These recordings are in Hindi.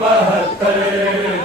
72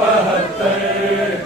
72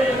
72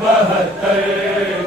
72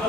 72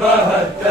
72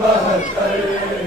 72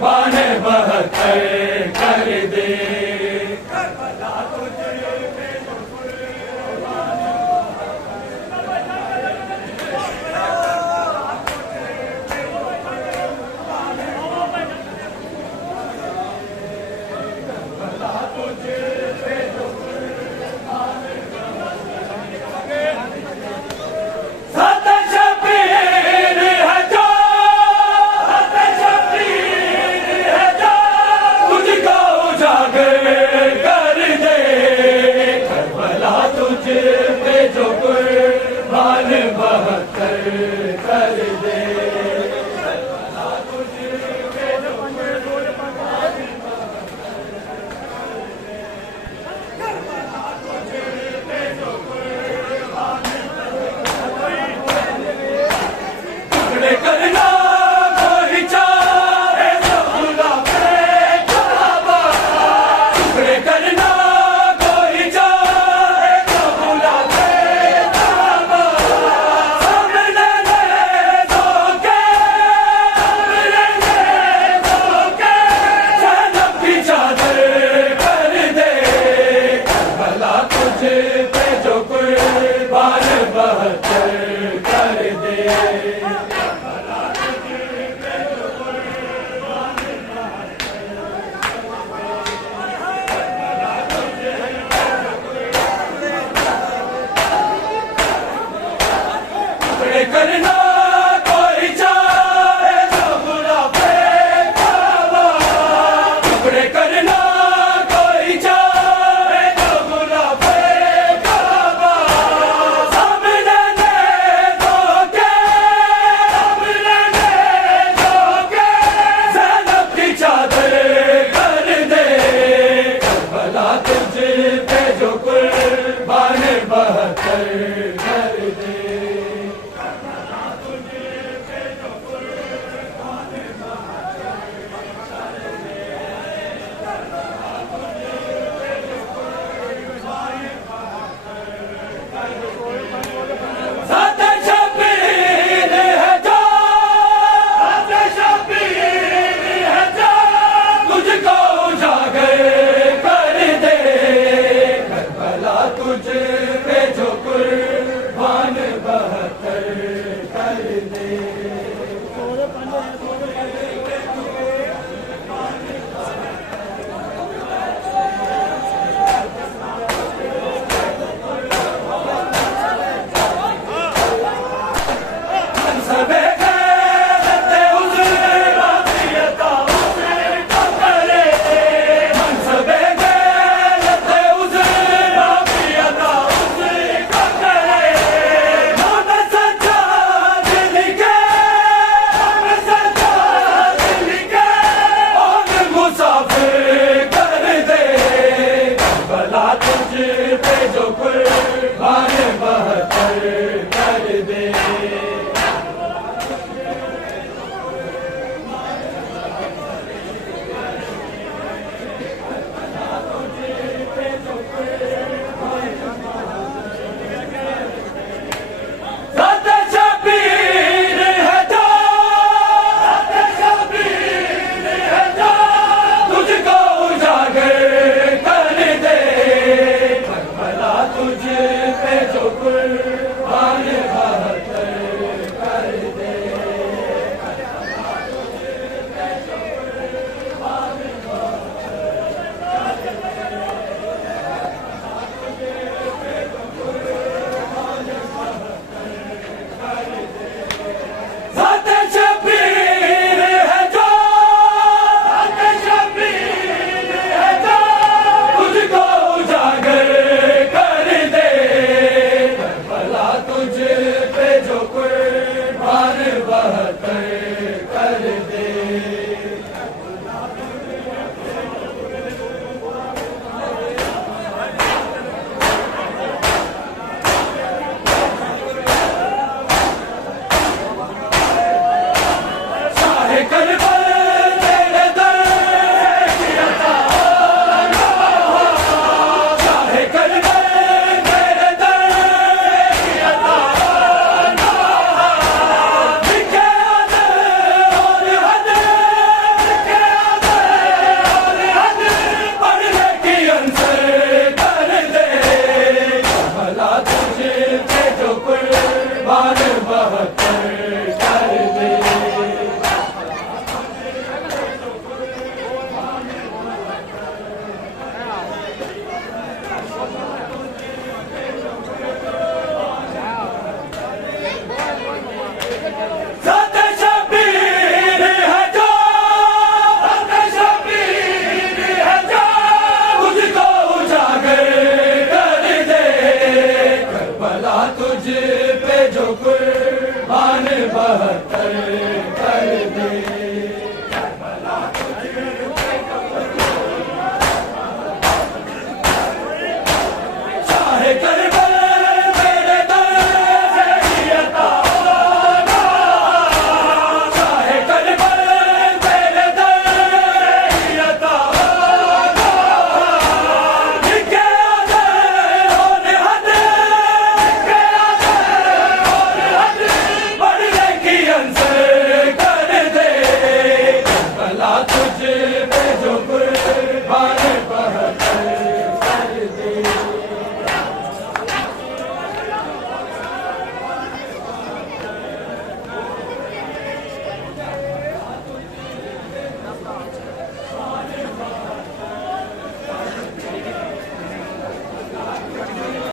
बाने बहत्तर कर